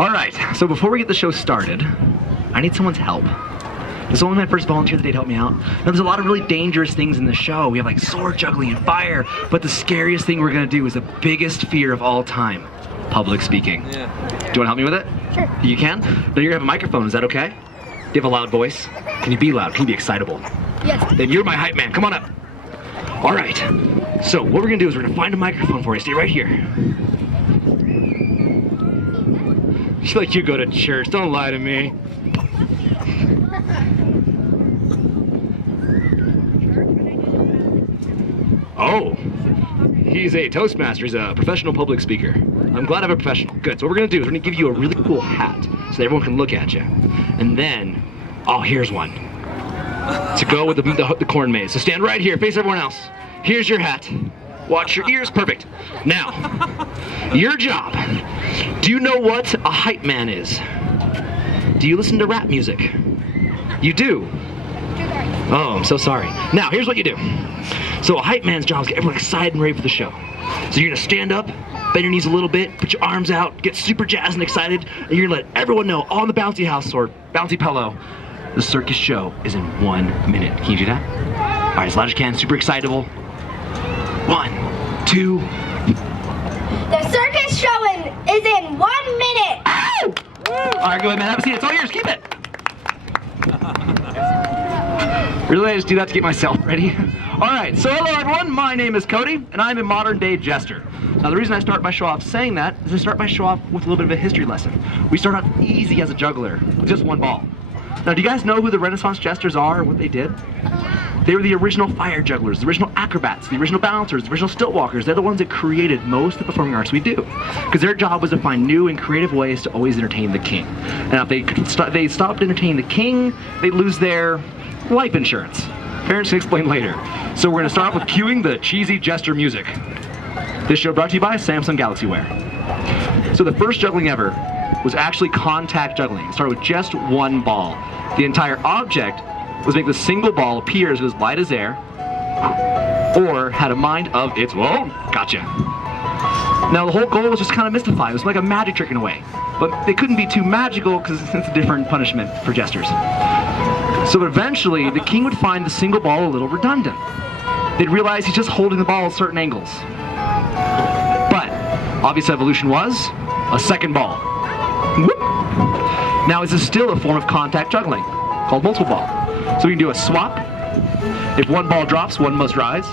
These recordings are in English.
All right, so before we get the show started, I need someone's help. This is only my first volunteer that they'd help me out. Now, there's a lot of really dangerous things in the show. We have like sword juggling and fire, but the scariest thing we're gonna do is the biggest fear of all time, public speaking. Yeah. Do you wanna help me with it? Sure. You can? Then you're gonna have a microphone, is that okay? Do you have a loud voice? Can you be loud? Can you be excitable? Yes. Then you're my hype man, come on up. All right, so what we're gonna do is we're gonna find a microphone for you. Stay right here. I feel like you go to church, don't lie to me. Oh, he's a Toastmaster, he's a professional public speaker. I'm glad I'm a professional. Good, so what we're gonna do is we're gonna give you a really cool hat so that everyone can look at you. And then, oh, here's one. To go with the corn maze. So stand right here, face everyone else. Here's your hat. Watch your ears, perfect. Now, your job. Do you know what a hype man is? Do you listen to rap music? You do? Oh, I'm so sorry. Now, here's what you do. So a hype man's job is to get everyone excited and ready for the show. So you're gonna stand up, bend your knees a little bit, put your arms out, get super jazzed and excited, and you're gonna let everyone know on the bouncy house or bouncy pillow, the circus show is in 1 minute. Can you do that? All right, as loud as you can, super excitable. 1, 2. The circus show is in 1 minute. Ow! All right, go ahead, man. Have a seat. It's all yours. Keep it. Really, I just do that to get myself ready. All right, so hello everyone. My name is Cody, and I'm a modern-day Jester. Now, the reason I start my show off saying that is I start my show off with a little bit of a history lesson. We start off easy as a juggler with just one ball. Now, do you guys know who the Renaissance Jesters are or what they did? They were the original fire jugglers, the original acrobats, the original bouncers, the original stilt walkers. They're the ones that created most of the performing arts we do. Because their job was to find new and creative ways to always entertain the king. And if they stopped entertaining the king, they'd lose their life insurance. Parents can explain later. So we're going to start off with cueing the cheesy Jester music. This show brought to you by Samsung Galaxy Wear. So the first juggling ever was actually contact juggling. It started with just one ball. The entire object was make the single ball appear as light as air, or had a mind of its own. Gotcha. Now the whole goal was just kind of mystified. It was like a magic trick in a way. But they couldn't be too magical because it's a different punishment for jesters. So eventually, the king would find the single ball a little redundant. They'd realize he's just holding the ball at certain angles. But obvious evolution was a second ball. Whoop. Now this is still a form of contact juggling called multiple ball. So we can do a swap. If one ball drops, one must rise.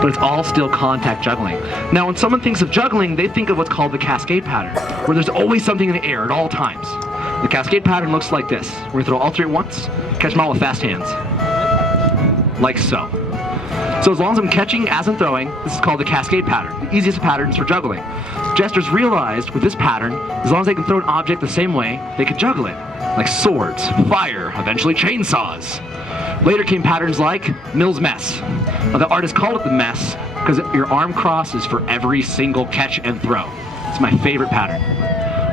But it's all still contact juggling. Now when someone thinks of juggling, they think of what's called the cascade pattern, where there's always something in the air at all times. The cascade pattern looks like this. We're gonna throw all three at once, catch them all with fast hands. Like so. So as long as I'm catching as I'm throwing, this is called the cascade pattern, the easiest of patterns for juggling. Jesters realized with this pattern, as long as they can throw an object the same way, they could juggle it. Like swords, fire, eventually chainsaws. Later came patterns like Mill's mess. Now, the artist called it the mess because your arm crosses for every single catch and throw. It's my favorite pattern.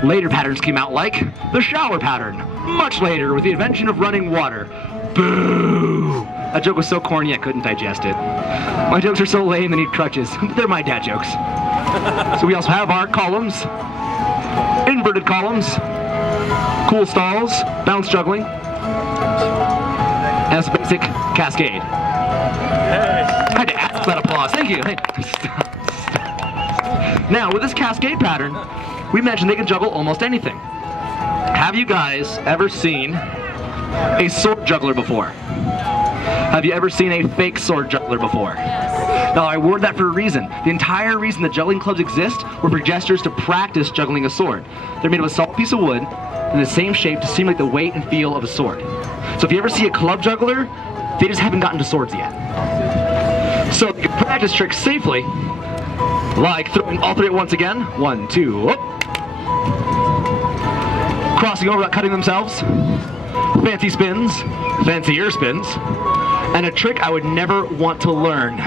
Later patterns came out like the shower pattern. Much later with the invention of running water. Boo! That joke was so corny I couldn't digest it. My jokes are so lame they need crutches. They're my dad jokes. So we also have our columns, inverted columns, cool stalls, bounce juggling, and it's a basic cascade. I had to ask for that applause. Thank you. Now, with this cascade pattern, we mentioned they can juggle almost anything. Have you guys ever seen a sword juggler before? Have you ever seen a fake sword juggler before? Yes. Now, I word that for a reason. The entire reason the juggling clubs exist were for jesters to practice juggling a sword. They're made of a solid piece of wood in the same shape to simulate the weight and feel of a sword. So if you ever see a club juggler, they just haven't gotten to swords yet. So you can practice tricks safely, like throwing all three at once again. 1, 2, whoop. Crossing over without cutting themselves. Fancy spins, fancier spins. And a trick I would never want to learn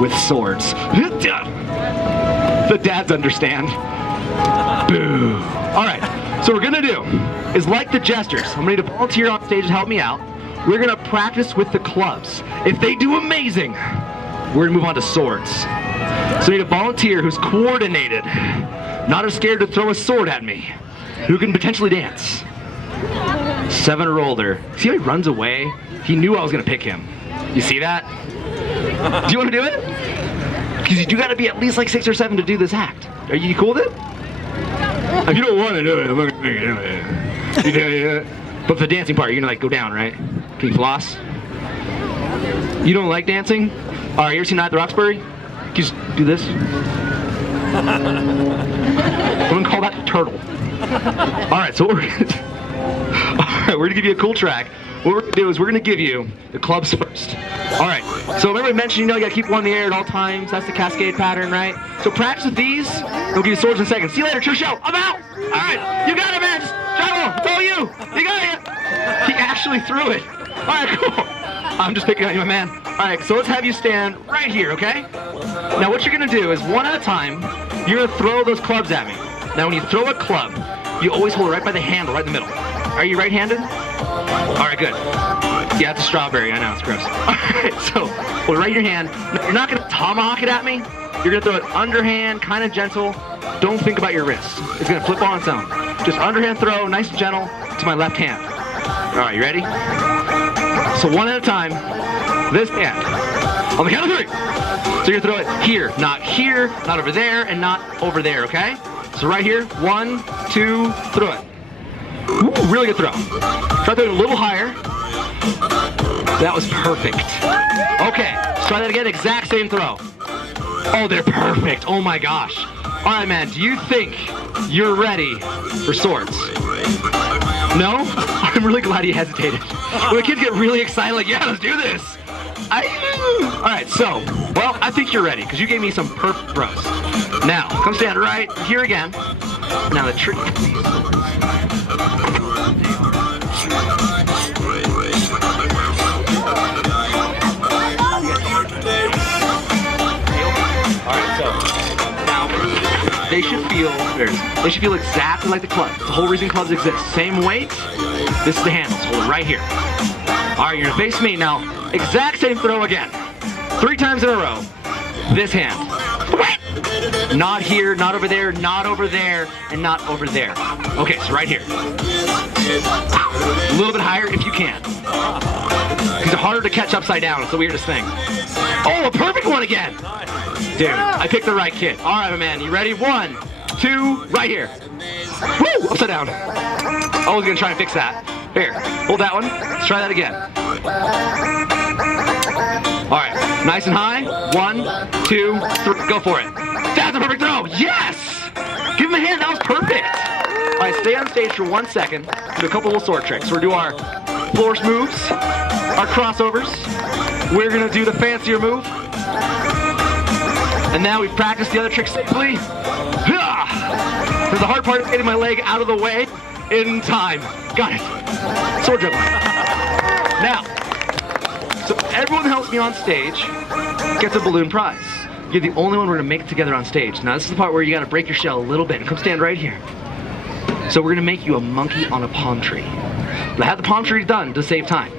with swords. The dads understand. Boo. All right, so what we're gonna do is like the jesters. I'm gonna need a volunteer on stage to help me out. We're gonna practice with the clubs. If they do amazing, we're gonna move on to swords. So we need a volunteer who's coordinated not as scared to throw a sword at me, who can potentially dance. 7 or older. See how he runs away? He knew I was gonna pick him. You see that? Do you want to do it? Because you do got to be at least like 6 or 7 to do this act. Are you cool with it? If you don't want to do it, I'm not gonna make you do it. You do it. But for the dancing part, you're gonna like go down, right? Can you floss? You don't like dancing? All right, you ever seen Night at the Roxbury? Can you just do this? I'm gonna call that turtle. All right, so we're gonna give you a cool track. What we're gonna do is we're gonna give you the clubs first. All right, so remember I mentioned, you know, you gotta keep one in the air at all times. That's the cascade pattern, right? So practice with these. We'll give you swords in a second. See you later, true show. I'm out. All right, you got it, man. Just juggle. It's all you. You got it. He actually threw it. All right, cool. I'm just picking on you, my man. All right, so let's have you stand right here, okay? Now what you're gonna do is one at a time, you're gonna throw those clubs at me. Now when you throw a club, you always hold it right by the handle, right in the middle. Are you right-handed? All right, good. Yeah, it's a strawberry. I know, it's gross. All right, so hold it right in your hand. Now, you're not gonna tomahawk it at me. You're gonna throw it underhand, kind of gentle. Don't think about your wrist. It's gonna flip on its own. Just underhand throw, nice and gentle, to my left hand. All right, you ready? So one at a time, this hand. On the count of 3. So you're gonna throw it here, not over there, and not over there, okay? So right here, 1, 2, throw it. Ooh, really good throw. Try throwing it a little higher. That was perfect. Okay, let's try that again, exact same throw. Oh, they're perfect, oh my gosh. All right, man, do you think you're ready for swords? No? I'm really glad you hesitated. When the kids get really excited, like, yeah, let's do this. All right, so, well, I think you're ready, because you gave me some perfect throws. Now, come stand right here again. Now the trick. They should feel exactly like the club. It's the whole reason clubs exist. Same weight. This is the handles. Hold it right here. All right, you're gonna face me now. Exact same throw again. 3 times in a row. This hand. Not here, not over there, not over there, and not over there. Okay, so right here. A little bit higher if you can. Because it's harder to catch upside down. It's the weirdest thing. Oh, a perfect one again. Dude, I picked the right kid. All right, my man, you ready? 1, 2, right here. Woo, upside down. I was gonna try and fix that. Here, hold that one. Let's try that again. All right, nice and high. 1, 2, 3, go for it. That's a perfect throw, yes! Give him a hand, that was perfect. All right, stay on stage for 1 second. Do a couple little sword tricks. We're gonna do our flourish moves, our crossovers. We're gonna do the fancier move. And now we've practiced the other tricks safely. The hard part is getting my leg out of the way in time. Got it. Sword juggling. Now, so everyone who helps me on stage gets a balloon prize. You're the only one we're gonna make it together on stage. Now this is the part where you gotta break your shell a little bit and come stand right here. So we're gonna make you a monkey on a palm tree. But I have the palm tree done to save time.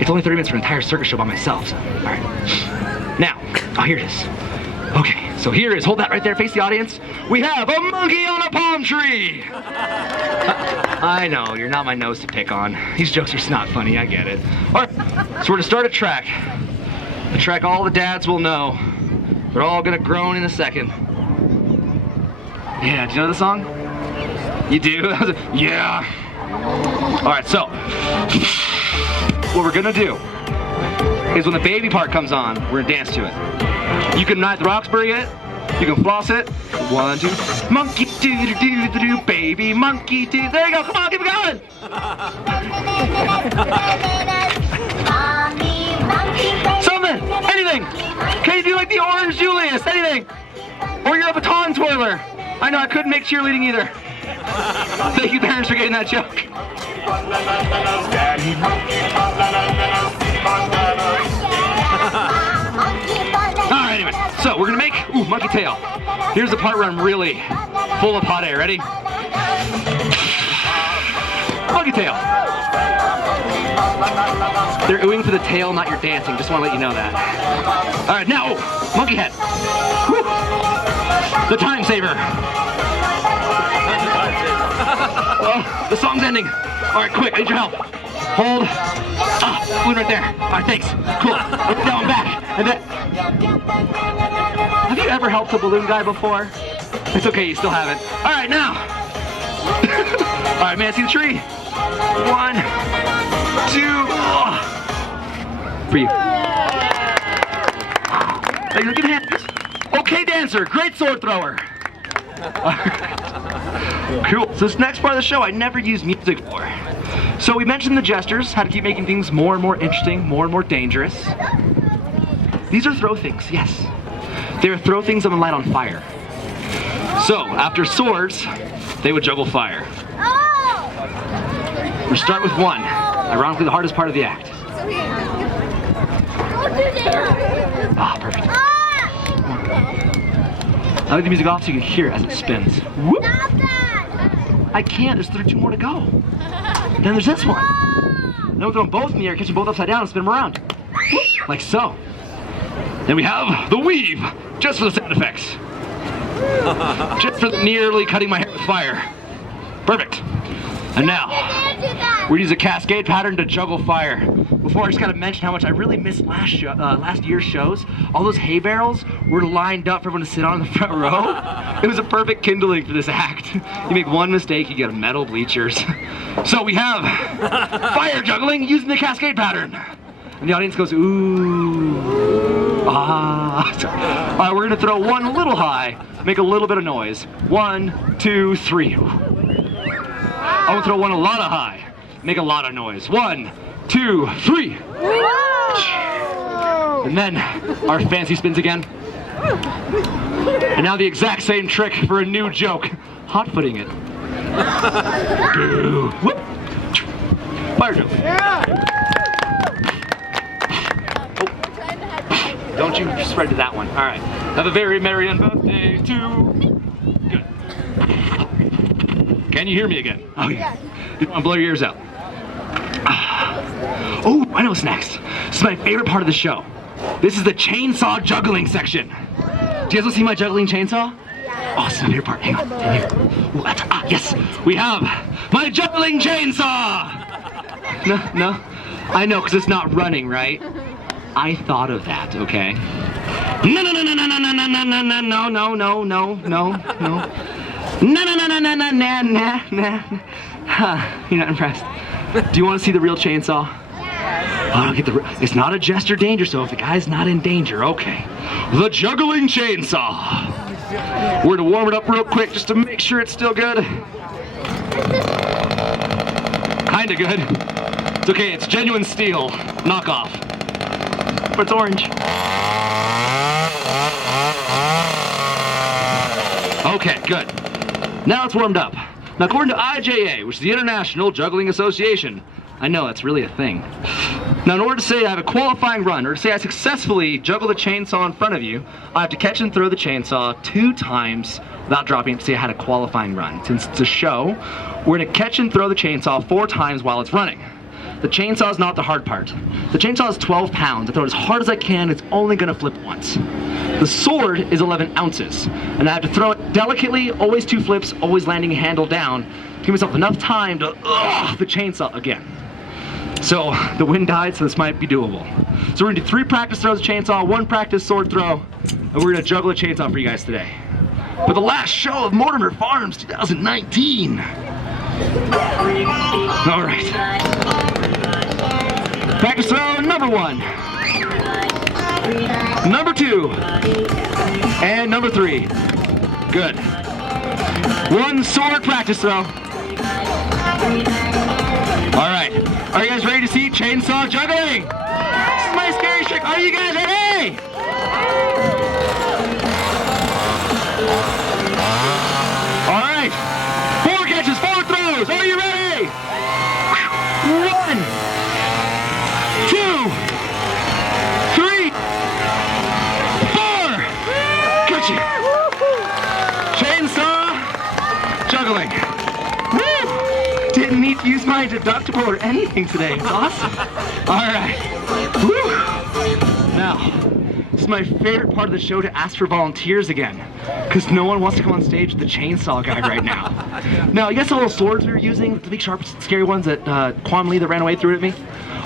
It's only 30 minutes for an entire circus show by myself, so, all right. Now, oh, here it is. Okay, so here it is. Hold that right there, face the audience. We have a monkey on a palm tree. I know, you're not my nose to pick on. These jokes are not funny, I get it. All right, so we're gonna start a track. A track all the dads will know. They're all gonna groan in a second. Yeah, do you know the song? You do? Yeah. All right, so what we're gonna do is when the baby part comes on, we're gonna dance to it. You can Night at the Roxbury it, you can floss it. 1, 2, monkey doo doo doo doo doo, baby monkey doo. There you go, come on, keep it going. Something, anything. Can you do like the Orange Julius, anything? Or you're a baton twirler. I know, I couldn't make cheerleading either. Thank you parents for getting that joke. Alright, anyway, so we're gonna make, monkey tail. Here's the part where I'm really full of hot air. Ready? Monkey tail. They're oohing for the tail, not your dancing. Just want to let you know that. Alright, now, monkey head. Woo. The time saver. Oh, the song's ending. All right, quick, I need your help. Hold. Balloon right there. All right, thanks. Cool. Now I'm back. And then. Have you ever helped a balloon guy before? It's okay, you still haven't. All right, now. All right, man, see the tree? 1, 2. For you. Hey, look at hands. Okay, dancer. Great sword thrower. Cool. So this next part of the show I never used music for. So we mentioned the Jesters, how to keep making things more and more interesting, more and more dangerous. These are throw things, yes. They are throw things that would light on fire. So after swords, they would juggle fire. We start with 1, ironically the hardest part of the act. Perfect. I like the music off so you can hear it as it spins. Whoop. I can't, there's 2 more to go. Then there's this one. Then we'll throw them both in the air, catch them both upside down and spin them around. Whoop. Like so. Then we have the weave, just for the sound effects. Just for nearly cutting my hair with fire. Perfect. And now, we use a cascade pattern to juggle fire. Before I just gotta mention how much I really missed last year's shows. All those hay barrels were lined up for everyone to sit on in the front row. It was a perfect kindling for this act. You make one mistake, you get metal bleachers. So we have fire juggling using the cascade pattern. And the audience goes, ooh, ah. All right, we're gonna throw one a little high, make a little bit of noise. 1, 2, 3. I'm gonna throw one a lot of high, make a lot of noise. 1, 2, 3. And then our fancy spins again. And now the exact same trick for a new joke. Hot-footing it. Boo. Whoop. Fire joke. Oh. Don't you spread to that one. All right. Have a very merry birthday to... Good. Can you hear me again? Oh yeah. You want to blow your ears out. Oh, I know what's next. This is my favorite part of the show. This is the chainsaw juggling section. Do you guys want to see my juggling chainsaw? Yeah. Oh, it's my favorite part. Hang on. Here. Ooh, yes. We have my juggling chainsaw. No. I know, because it's not running, right? I thought of that, okay? No. You're not impressed. Do you want to see the real chainsaw? Oh, it's not a Jester danger, so if the guy's not in danger, okay. The juggling chainsaw. We're gonna warm it up real quick just to make sure it's still good. Kinda good. It's okay, it's genuine steel. Knockoff. But it's orange. Okay, good. Now it's warmed up. Now according to IJA, which is the International Juggling Association, I know that's really a thing. Now in order to say I have a qualifying run, or to say I successfully juggle the chainsaw in front of you, I have to catch and throw the chainsaw 2 times without dropping it to say I had a qualifying run. Since it's a show, we're gonna catch and throw the chainsaw 4 times while it's running. The chainsaw is not the hard part. The chainsaw is 12 pounds. I throw it as hard as I can, it's only gonna flip once. The sword is 11 ounces, and I have to throw it delicately, always 2 flips, always landing handle down, to give myself enough time to the chainsaw again. So the wind died, so this might be doable. So we're gonna do 3 practice throws of chainsaw, 1 practice sword throw, and we're gonna juggle a chainsaw for you guys today. For the last show of Mortimer Farms 2019. All right. Practice throw number 1. Number 2. And number 3. Good. 1 sword practice throw. All right. Are you guys ready to see chainsaw juggling? This is my scary trick. Are you guys ready? All right. 4 catches, 4 throws. Are you ready? 1, 2, 3, 4. Gotcha. Chainsaw juggling. Woo! Didn't need to use my deductible or anything today. It's awesome. All right. Woo! Now, This is my favorite part of the show, to ask for volunteers again, because no one wants to come on stage with the chainsaw guy right now. Now, you guys saw the little swords we were using, the big sharp, scary ones that Quan Lee that ran away threw at me?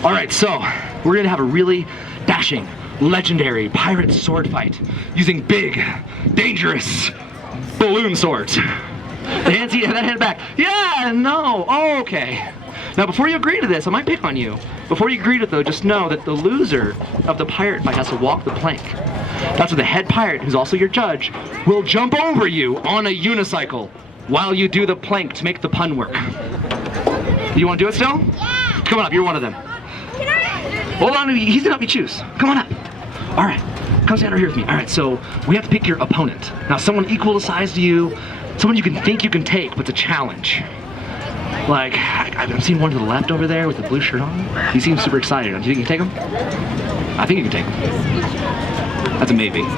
All right, so we're gonna have a really dashing, legendary pirate sword fight using big, dangerous balloon swords. The hands, that hand back. Yeah, no, oh, okay. Now, before you agree to this, I might pick on you. Before you agree to it, though, just know that the loser of the pirate fight has to walk the plank. That's where the head pirate, who's also your judge, will jump over you on a unicycle while you do the plank to make the pun work. You want to do it still? Yeah. Come on up, you're one of them. Hold on, he's gonna help you choose. Come on up. All right, come stand over here with me. All right, so we have to pick your opponent. Now, someone equal to size to you, someone you can think you can take, but it's a challenge. Like, I've seen one to the left over there with the blue shirt on. He seems super excited. Do you think you can take him? I think you can take him. That's a maybe. All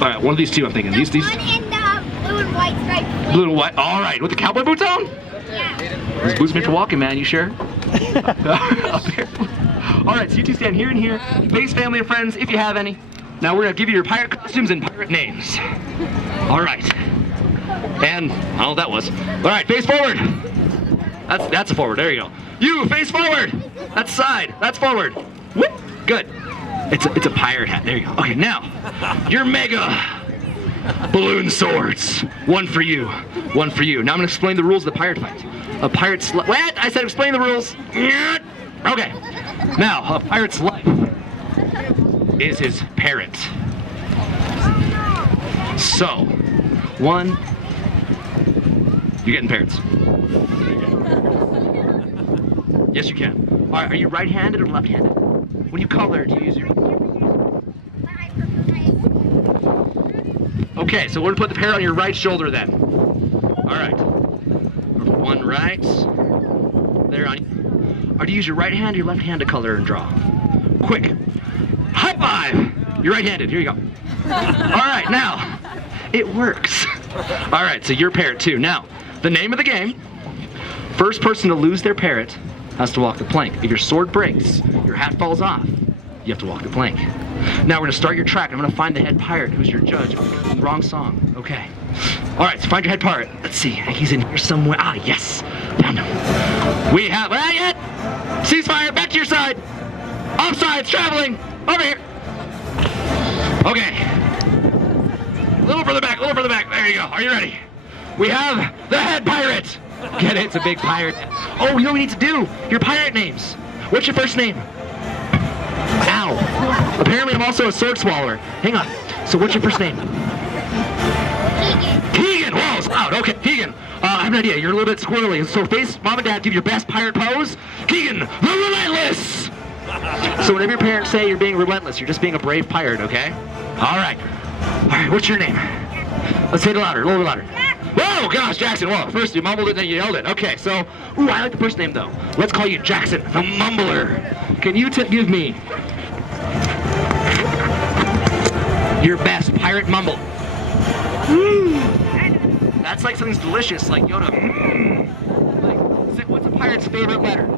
right, one of these two I'm thinking. These. One in the blue and white stripes. Blue and white. All right, with the cowboy boots on? Yeah. These boots made for walking, man. You sure? Apparently. All right, so you two stand here and here. Face family and friends, if you have any. Now we're gonna give you your pirate costumes and pirate names. All right. And I don't know what that was. All right, face forward. That's a forward. There you go. You face forward. That's side. That's forward. Whoop. Good. It's a pirate hat. There you go. Okay, now your mega balloon swords. One for you. One for you. Now I'm gonna explain the rules of the pirate fight. A pirate's what? I said explain the rules. Okay. Now a pirate's life is his parrot. So, one. You're getting parrots. Yes, you can. All right, are you right-handed or left-handed? When you color, do you use your... Okay, so we're gonna put the parrot on your right shoulder then. All right. One right. There on. Or do you use your right hand or your left hand to color and draw? Quick. High five! You're right-handed. Here you go. All right, now, it works. All right, so you're parrot too. Now, the name of the game, first person to lose their parrot has to walk the plank. If your sword breaks, your hat falls off, you have to walk the plank. Now we're gonna start your track. I'm gonna find the head pirate who's your judge. Wrong song, okay. All right, so find your head pirate. Let's see, he's in here somewhere. Ah, yes, found him. We have, not yet. Ceasefire, back to your side. Offsides, traveling, over here. Okay. A little further back, there you go. Are you ready? We have the head pirate. Get it? It's a big pirate. Oh, you know what we need to do? Your pirate names. What's your first name? Ow. Apparently I'm also a sword swallower. Hang on. So what's your first name? Keegan. Whoa, it's loud. Okay, Keegan. I have an idea. You're a little bit squirrely. So face mom and dad, give your best pirate pose. Keegan, the relentless. So whenever your parents say you're being relentless, you're just being a brave pirate, okay? All right. All right, what's your name? Let's say it louder, a little bit louder. Whoa, gosh, Jackson, whoa. First you mumbled it, then you yelled it. Okay, so, ooh, I like the first name, though. Let's call you Jackson, the Mumbler. Can you give me your best pirate mumble? That's like something's delicious, like Yoda. Like, what's a pirate's favorite letter?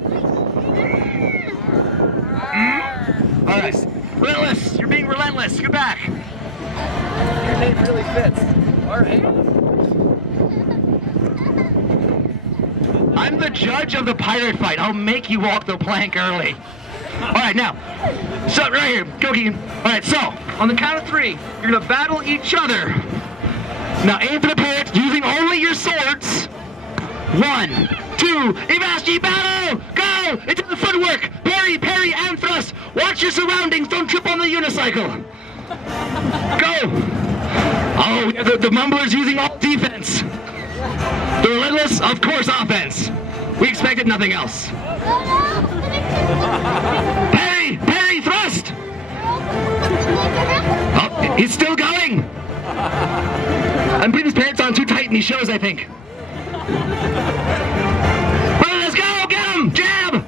All right, relentless, you're being relentless. Get back. Your name really fits. All right. I'm the judge of the pirate fight. I'll make you walk the plank early. All right, now, so right here, go Keegan. All right, so on the count of 3, you're gonna battle each other. Now aim for the parrot using only your swords. 1, 2, Evaski, battle! Go! It's the footwork. Parry, and thrust. Watch your surroundings. Don't trip on the unicycle. Go! Oh, the Mumbler's using all defense. The relentless, of course, offense. We expected nothing else. Parry, thrust! Oh, he's still going. I'm putting his pants on too tight in these shows, I think. Oh, let's go, get him, jab!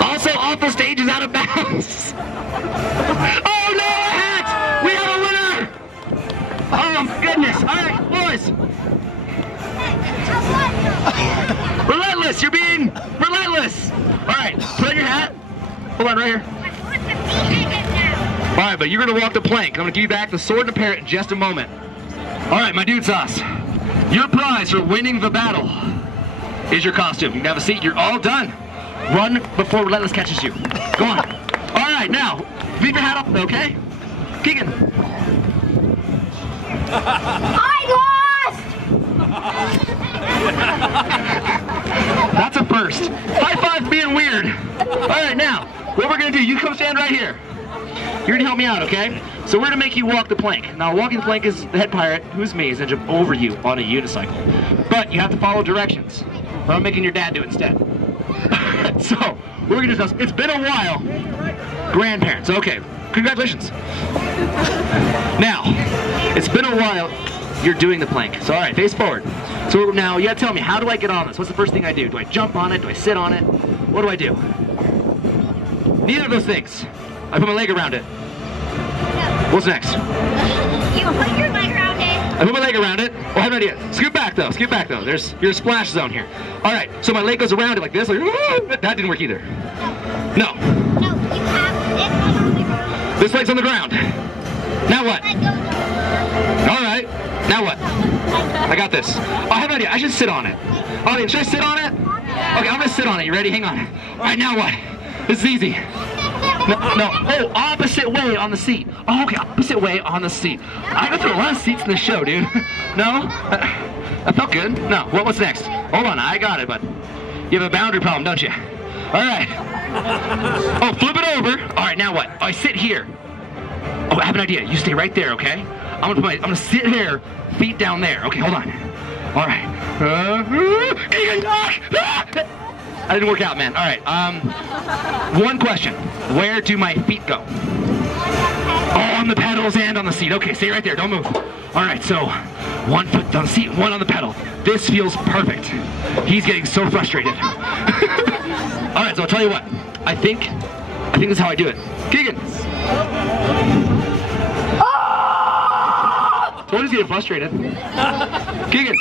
Also, off the stage is out of bounds. Oh no, a hat! We have a winner! Oh my goodness, all right, boys. Relentless, you're being relentless. All right, put on your hat. Hold on, right here. All right, but you're gonna walk the plank. I'm gonna give you back the sword and the parrot in just a moment. All right, my dude sauce. Your prize for winning the battle is your costume. You can have a seat. You're all done. Run before Relentless catches you. Go on. All right, now leave your hat up, okay? Keegan. I lost! That's a first. High five being weird. All right, now what we're gonna do? You come stand right here. You're gonna help me out, okay? So we're gonna make you walk the plank. Now walking the plank is the head pirate, who's me, is gonna jump over you on a unicycle. But you have to follow directions, or I'm making your dad do it instead. So we're gonna do this. It's been a while. Grandparents, okay. Congratulations. Now, it's been a while. You're doing the plank. So all right, face forward. So now you gotta tell me, how do I get on this? What's the first thing I do? Do I jump on it? Do I sit on it? What do I do? Neither of those things. I put my leg around it. What's next? You put your leg around it. I put my leg around it. Oh, I have an idea. Scoot back though. Scoot back though. There's your splash zone here. All right. So my leg goes around it like this. Like, that didn't work either. No. No, you have this one on the ground. This leg's on the ground. Now what? Leg goes over. All right. Now what? I got this. Oh, I have an idea. I should sit on it. Audience, should I sit on it? Okay, I'm gonna sit on it. You ready? Hang on. All right. Now what? This is easy. No. Oh, opposite way on the seat. Oh, okay, opposite way on the seat. I go through a lot of seats in this show, dude. No? That felt good. No, what's next? Hold on, I got it, but you have a boundary problem, don't you? All right. Oh, flip it over. All right, now what? Oh, I sit here. Oh, I have an idea. You stay right there, okay? I'm gonna sit here, feet down there. Okay, hold on. All right. That didn't work out, man. All right. One question. Where do my feet go? Oh, on the pedals and on the seat. Okay, stay right there. Don't move. All right, so one foot on the seat, one on the pedal. This feels perfect. He's getting so frustrated. All right, so I'll tell you what. I think this is how I do it. Keegan. Cody's getting frustrated. Keegan.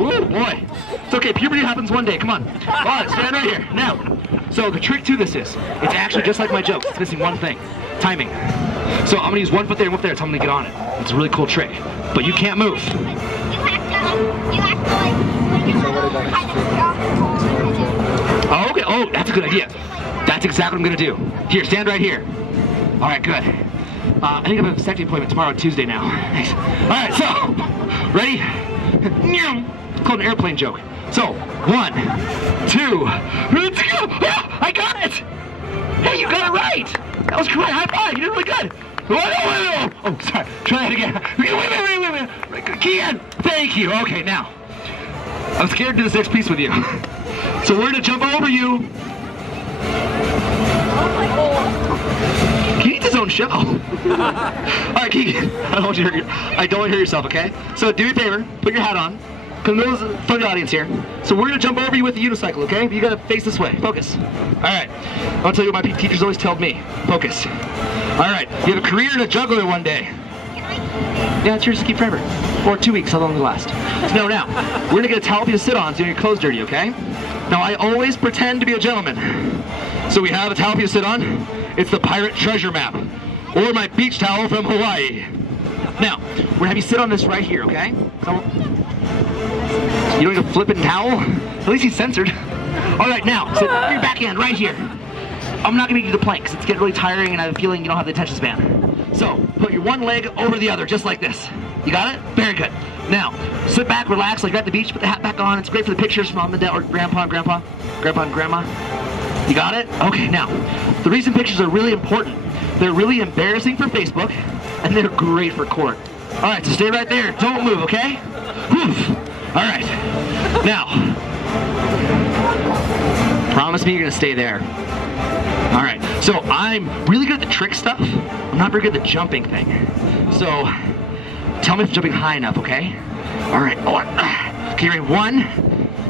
Oh boy. It's okay, puberty happens one day, come on. All right, stand right here. Now, so the trick to this is, it's actually just like my jokes, it's missing one thing, timing. So I'm gonna use one foot there and one foot there, tell them to get on it. It's a really cool trick, but you can't move. You have to Oh, okay, oh, that's a good idea. That's exactly what I'm gonna do. Here, stand right here. All right, good. I think I have a vasectomy appointment tomorrow, Tuesday now. Thanks. All right, so, ready? It's called an airplane joke. So, 1, 2, let's go! Oh, I got it! Hey, you got it right! That was great, high five, you did really good! Oh, sorry, try it again. Wait. Keegan, thank you. Okay, now, I'm scared to do this next piece with you. So we're gonna jump over you. He needs his own show. All right, Keegan, I don't want you to hear yourself, okay? So do me a favor, put your hat on. Because for the audience here. So we're gonna jump over you with the unicycle, okay? But you gotta face this way. Focus. All right. I'll tell you what my teachers always told me. Focus. All right. You have a career in a juggler one day. Yeah, it's yours to keep forever. Or 2 weeks, how long will it last? So now, we're gonna get a towel for you to sit on so you don't get your clothes dirty, okay? Now, I always pretend to be a gentleman. So we have a towel for you to sit on. It's the pirate treasure map. Or my beach towel from Hawaii. Now, we're gonna have you sit on this right here, okay? So, you don't need a flippin' towel? At least he's censored. All right, now, sit on your back end right here. I'm not gonna do the plank because it's getting really tiring and I have a feeling you don't have the attention span. So, put your one leg over the other, just like this. You got it? Very good. Now, sit back, relax, like you're at the beach, put the hat back on. It's great for the pictures from mom and dad, or grandpa and grandpa, grandpa and grandma. You got it? Okay, now, the reason pictures are really important, they're really embarrassing for Facebook, and they're great for court. All right, so stay right there. Don't move, okay? Whew. All right. Now, promise me you're gonna stay there. All right. So I'm really good at the trick stuff. I'm not very good at the jumping thing. So tell me if I'm jumping high enough, okay? All right. Oh, okay, ready? 1,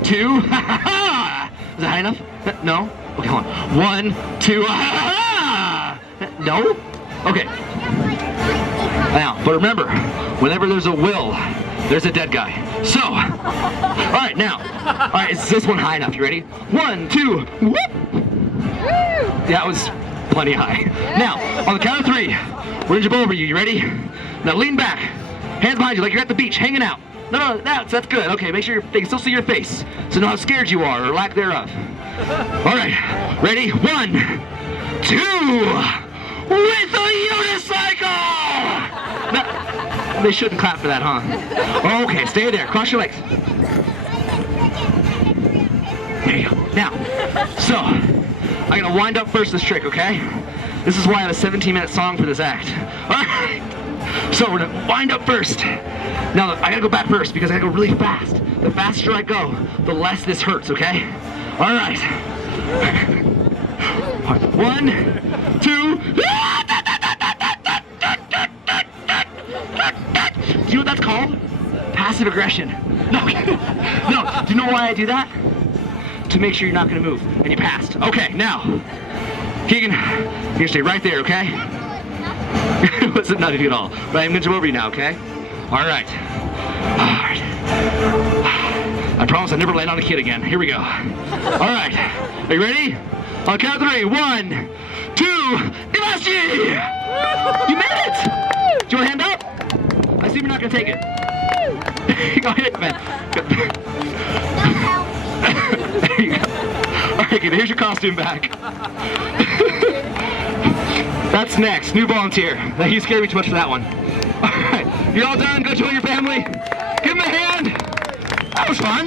2. Is it high enough? No. Okay, hold on. 1, 2. No. Okay. Now, but remember, whenever there's a will, there's a dead guy. So, all right, now, is this one high enough? You ready? 1, 2, whoop! Yeah, plenty high. Now, on the count of 3, we're gonna jump over you. You ready? Now lean back. Hands behind you like you're at the beach, hanging out. No, that's good. Okay, make sure they can still see your face, so know how scared you are, or lack thereof. All right, ready? 1, 2, with a unicycle! No, they shouldn't clap for that, huh? Okay, stay there. Cross your legs. There you go. Now, so I'm gonna wind up first this trick, okay? This is why I have a 17-minute song for this act. All right. So we're gonna wind up first. Now I gotta go back first because I gotta go really fast. The faster I go, the less this hurts, okay? All right. 1, 2. Do you know what that's called? Passive aggression. No, no. Do you know why I do that? To make sure you're not gonna move, and you passed. Okay, now, Keegan, you're gonna stay right there, okay? It wasn't nutty at all, but I'm gonna jump over you now, okay? All right. All right. I promise I'll never land on a kid again. Here we go. All right. Are you ready? On the count of 3. 1, 2, Imashi! You made it! Do you want a hand up? I see you're not gonna take it. Go ahead, man. There you go. All right, kid, here's your costume back. That's next. New volunteer. Now, you scared me too much for that one. All right, you're all done. Go join your family. Give him a hand. That was fun.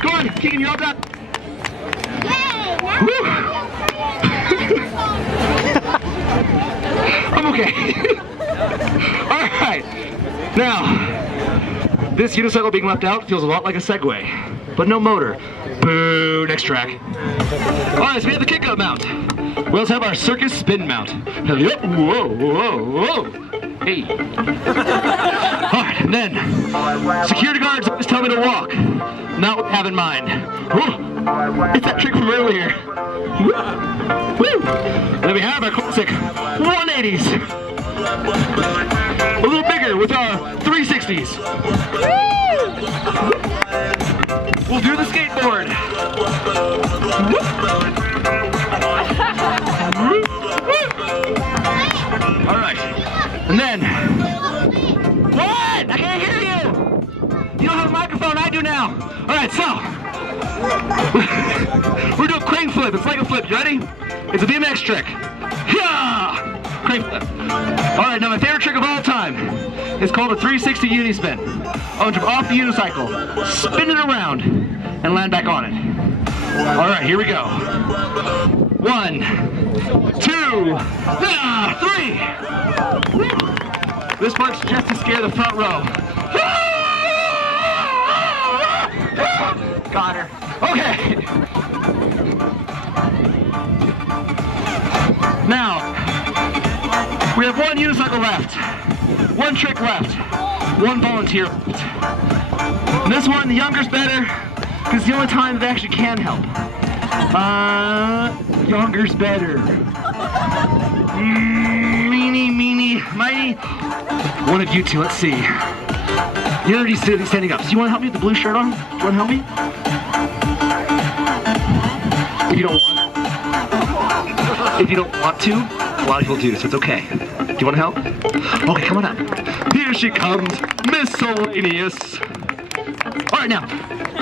Go on, Keegan, you're all done. Woo. I'm okay. All right. Now, this unicycle being left out feels a lot like a Segway, but no motor. Boo, next track. All right, so we have the kick-up mount. We also have our circus spin mount. Yep, whoa, whoa, whoa. Hey. All right, and then security guards always tell me to walk. Not what I have in mind. Whoa, it's that trick from earlier. Woo. Woo. And then we have our classic 180s. A little bigger with our 360s. We'll do the skateboard. All right. And then, what? I can't hear you. You don't have a microphone, I do now. All right, so, we're doing a crane flip. It's like a flip. You ready? It's a BMX trick. Yeah! Crane flip. All right, now my favorite trick of all time is called a 360 unispin. I'll jump off the unicycle, spin it around, and land back on it. All right, here we go. 1, 2, 3. This part's just to scare the front row. Got her. Okay. Now, we have 1 unicycle left, 1 trick left, 1 volunteer left. And this one, the younger's better, because it's the only time they actually can help. Younger's better. Meeny, meeny, mighty. One of you two, let's see. You're already standing up. So you want to help me with the blue shirt on? Do you want to help me? If you don't want. If you don't want to, a lot of people do, so it's okay. Do you want to help? Okay, come on up. Here she comes, miscellaneous. All right, now,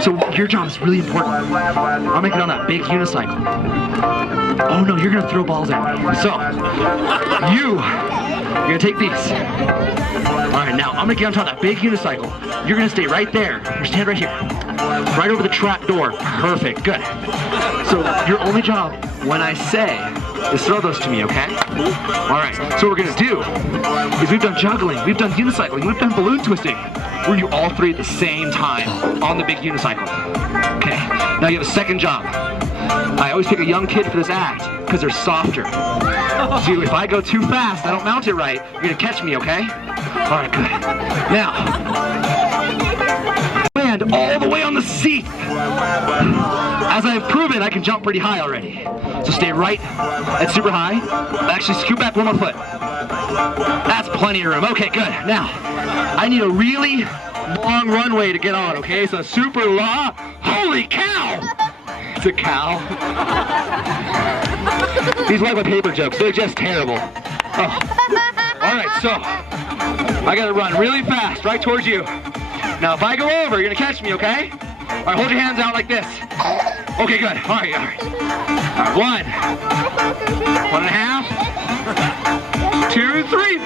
so your job is really important. I'll make it on that big unicycle. Oh no, you're gonna throw balls at me. So, you're gonna take these. All right, now, I'm gonna get on top of that big unicycle. You're gonna stay right there. You stand right here. Right over the trap door. Perfect, good. So, your only job, when I say, is throw those to me, okay? All right, so what we're gonna do is we've done juggling, we've done unicycling, we've done balloon twisting. We're gonna do all 3 at the same time on the big unicycle. Okay, now you have a second job. I always pick a young kid for this act because they're softer. So if I go too fast, I don't mount it right, you're gonna catch me, okay? All right, good. Now, land all the way on the seat. As I have proven, I can jump pretty high already. So stay right at super high. Actually, scoot back 1 more foot. That's plenty of room. Okay, good. Now, I need a really long runway to get on, okay? So super long. Holy cow! It's a cow. These like my paper jokes. They're just terrible. Oh. All right, so I gotta run really fast right towards you. Now, if I go over, you're gonna catch me, okay? All right, hold your hands out like this. Okay, good. All right, all right. All right, 1 and a half, 2, 3.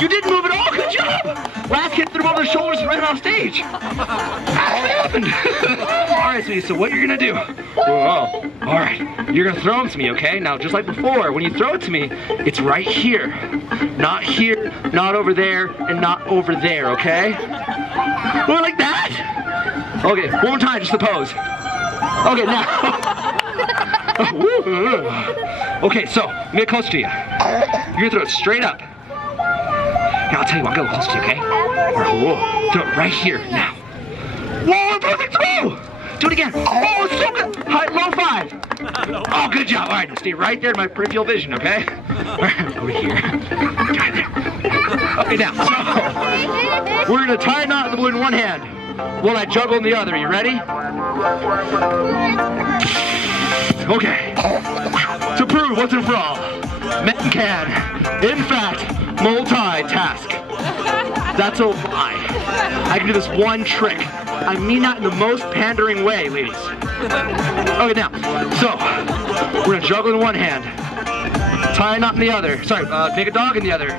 You didn't move at all. Good job. Last hit threw him over the shoulders and ran off stage. What happened? All right, sweetie, so what you're gonna do? Whoa. All right, you're gonna throw them to me, okay? Now, just like before, when you throw it to me, it's right here. Not here, not over there, and not over there, okay? Well, like that? Okay, one more time, just the pose. Okay, now. Okay, so, let me get close to you. You're gonna throw it straight up. Now, I'll tell you what, I'll go close to you, okay? All right, whoa, throw it right here, now. Whoa, perfect throw! Do it again. Oh, it's so good. High, low 5. Oh, good job. All right, now stay right there in my peripheral vision, okay? All right, over here. Right there. Okay, now, so, we're gonna tie a knot in the balloon in one hand while I juggle in the other. You ready? Okay. To prove once and for all, men can, in fact, multitask. That's a lie. I can do this one trick. I mean that in the most pandering way, ladies. Okay, now, so, we're gonna juggle in one hand, tie a knot in the other. Sorry, make a dog in the other.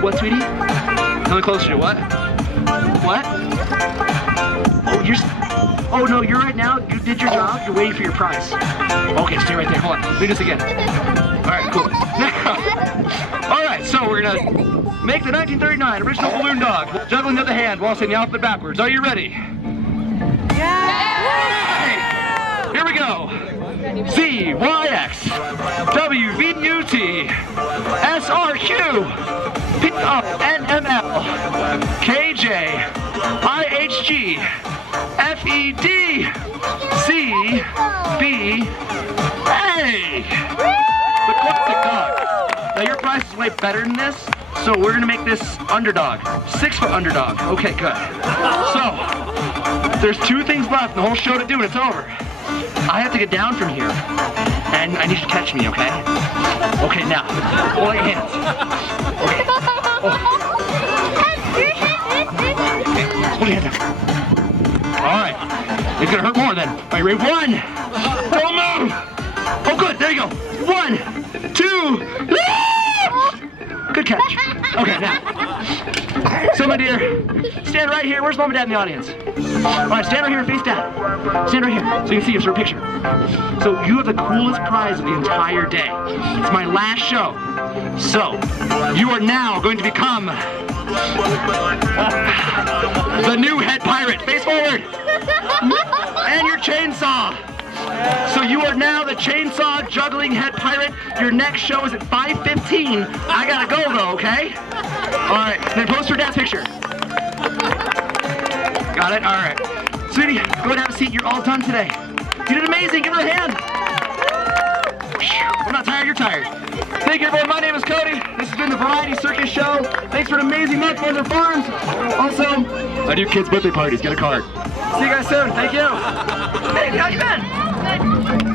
What, sweetie? Come closer to what? What? Oh, no, you're right now. You did your job. You're waiting for your prize. Okay, stay right there. Hold on. Do this again. All right, cool. Now, all right, so we're gonna make the 1939 original balloon dog. We'll juggle in the other hand while saying the alphabet backwards. Are you ready? Yeah! Here we go. ZYX WVUT SRQ Pick up NML KJ IHG FED CB A. The classic dog. Now your price is way better than this, so we're gonna make this underdog. 6-foot underdog. Okay, good. So, there's 2 things left in the whole show to do and it's over. I have to get down from here, and I need you to catch me, okay? Okay, now, hold out your hands. Okay. Oh. Okay, hold your hands up. All right, it's gonna hurt more then. Are you ready? 1, don't move. Oh, good, there you go. 1, 2, good catch. Okay, now. So, my dear, stand right here. Where's Mom and Dad in the audience? All right, stand right here and face Dad. Stand right here so you can see us for a picture. So, you have the coolest prize of the entire day. It's my last show. So, you are now going to become the new head pirate. Face forward. And your chainsaw. So you are now the chainsaw juggling head pirate. Your next show is at 5:15. I gotta go though, okay? All right, then post for Dad's picture. Got it? All right. Sweetie, go ahead and have a seat. You're all done today. You did amazing. Give her a hand. I'm not tired. You're tired. Thank you, everyone. My name is Cody. This has been the Variety Circus show. Thanks for an amazing month, Mortimer Farms. Also, I do kids' birthday parties. Get a card. See you guys soon. Thank you. Hey, how you been? Good.